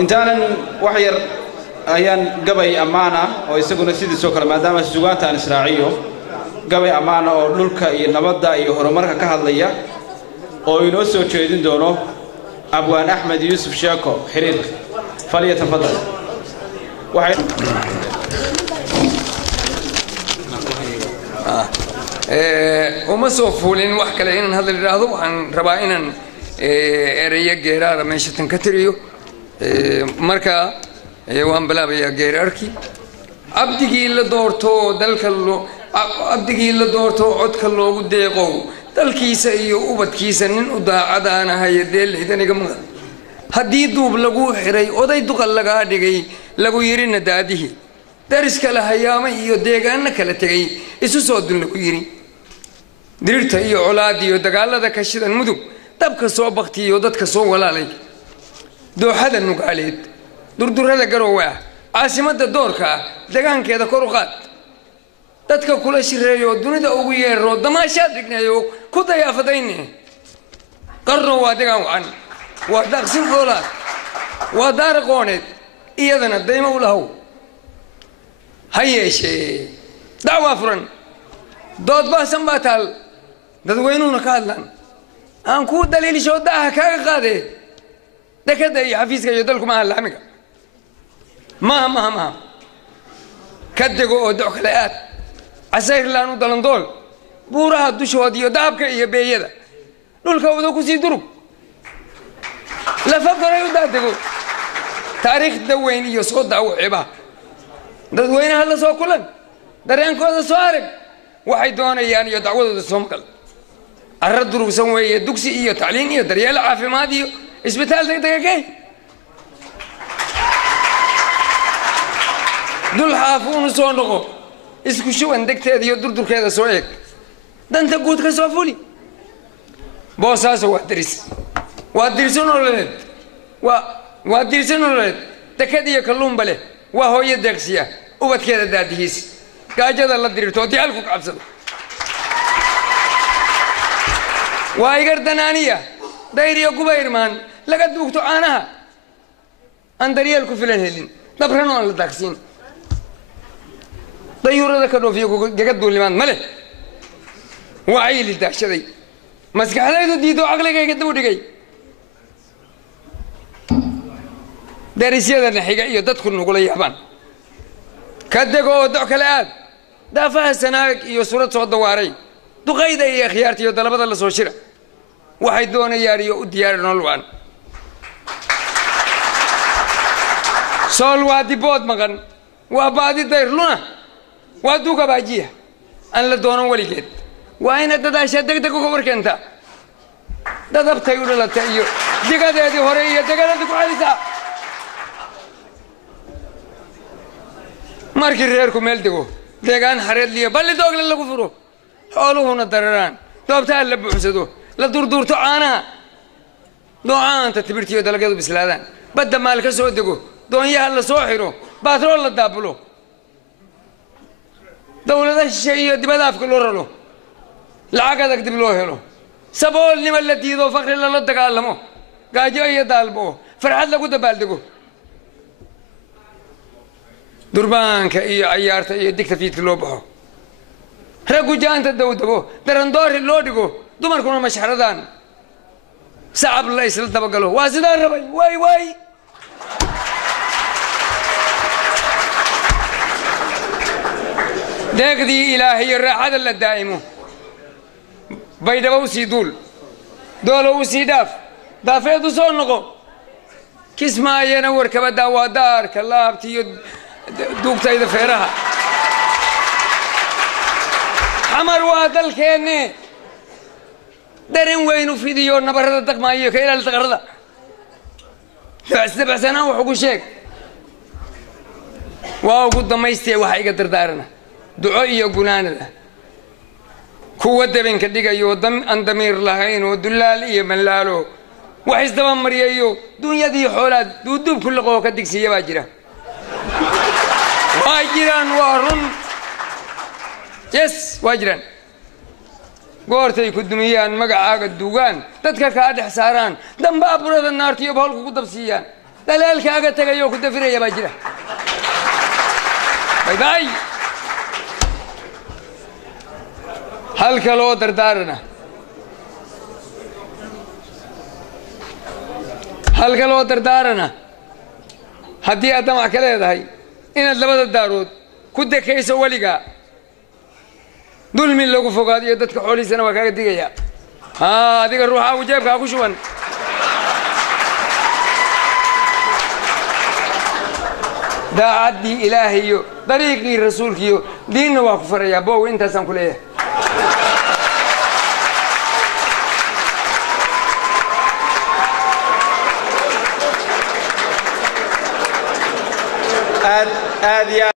intaanan wax yar ayaan gabay amaana oo isaguna sidii soo kala maadaama suugaantaan israaciyo gabay amaana oo dhulka iyo nabadda iyo horumarka ka hadlaya oo inoo soo jeedin doono abwaan axmed yuusuf sheeko xiriir falyatafadal وما صوفولين وحكي لين هذا اللي راهو عن ربعنا ريا جيرار ماشي تنكتريو مركا وهم بلا بيا جيراركي أبدي إلا دورتو دلك اللو أبدي إلا دورتو عد كلو قديقو دلكيسة إيو وبدكيسة نن ودا عدانا هاي ديل إذا نجمع هديدو بلغو حري ودا يدخل لغا دقي لغو يرين داديه درس كلا هياما إيو ديغانا كلا تغي إسو صودن لغو يرين ديرتا إيو علادي إيو دقالا دا كشيدا المدو تبكا سو بختي إيو دادك سو ولا لي دو حدا نقاليد دور هذا قرواه عاصمة دوركا دقان كيدا كوروقات dadka kula shireeyo dunida ugu yeero damaashaad dhignayo ku dayaafadayne qarno waa degaan wacan waa daaqsin xoolaad waa daar aqooneed iyadana daymo u lahow ha yeeshee dacwaa furan dood baasan baa taal dadweynuhuna ka hadlaan aan kuu daliilisho daaha kaaga qaadee dekada iyo xafiiska iyo dalku maaha laamiga maaha ka dego oo doc kale aad عسير لانو دلندول بورها دوشود يو دابك يا بيدا دولكا ودو كسي درب لا فكر يو دادغو تاريخ دوين يو سو داو عبا ددوين هلا سو كلن دريانكودا سو ارق waxay doonayaan iyo dacwadooda Soomaal arad durugsan weeye dugsi iyo tacliin iyo daryeel caafimaad iyo isbitaal degdeg dul xaafuun soo noqo isku shuban degteeda iyo durdurkeeda soo eeg danta guud ka soo fuli boosaas waa dirsanooleed dekad iyo kalluun bale waa hooyo deeqsiya ubadkeeda daadihiis gaajada la dirirto diyaalku cabsado waa igar danaaniya dayriyo gubayrmaan laga duugto caanaha aan daryeel ku filan helin dabrano aan la daaqsiin dayuurada ka dhoofiyo gaga duulimaan male wacyi li daashaday maskaxdaydu diido aqligayga dib u dhigay darisyada xiga iyo dadku nugula yaabaan ka dego oo doc kale aad daafaha sanaag iyo surad soo dawaaray duqayda iyo khiyaarta iyo dalabada la soo shira waxay doonayaan iyo u diyaar nolowan sool waa dibood maqan waa baadi dayr luna وادوك باجيه أن لا دونن وليكيد وأين دداشة دقدق وكوركنتا ددبت يقول لا تأيو دقة هذه هرية دقة دقة عالسة ماركي ريركم ملدقو دقان حريد ليه بل دوغ للا كفرو حولو هنا درران دوبتها اللي بحسدو لا دور تعانا دوعان تتبرتيو دلقيدو بسلادان بدا مالك سودقو دون يهلا سوحرو باترول لدابلو دولة الشيء دبلا في كل رلو العقدك دبلوه له سبول نما التي ذو فخر الله تكلمه قاجوا يدالبو فرحت له قد بالدقو دربان كأي عيارت يدك في تلوبه رجو جانت الدودبو درندور اللودقو دمر كنا مشحردان صعب الله يسلط بقلو وازدار ربي واي دقدي إلهي الراحة اللي دائمه بيدبو سيدول دولو سيداف دافيدو صنقو كسما ينور كبدا ودار كلابتي دوبتا إذا فيرها حمر وادل كيني دارين وينو في ديو نبرد تقمايو كيلا لتقرد 7 سنة وحقو شيك واو قد ما يستيع وحي قدر دارنا دعائي قنانا كوة دبن كدقايو دم أندمير لهين ودلالي ملالو وحيس دبن مريايو دنيا دي حولات دودوب كل قوة كدق سيا واجرة واجران وارن يس واجران قورتي كدنيان مقع عاقد دوغان تدكا كاد حساران دم بابرد النار تيو بهولكو قدب سيان dalaalkaaga tagayoo ku dafiraya baa jira bay bay halka loo dardaarana haddii aad damac ka leedahay inaad labada daarood ku dekayso weligaa dulmi lagu fogaadiyo dadka xoolihiisana waa kaaga digaya adiga ruuxaagu jeebkaa ku shuban daacaddii ilaahay iyo dariiqii rasuulkiiyo diinna waa ku farayaa bow intaasaan ku leeyahay aad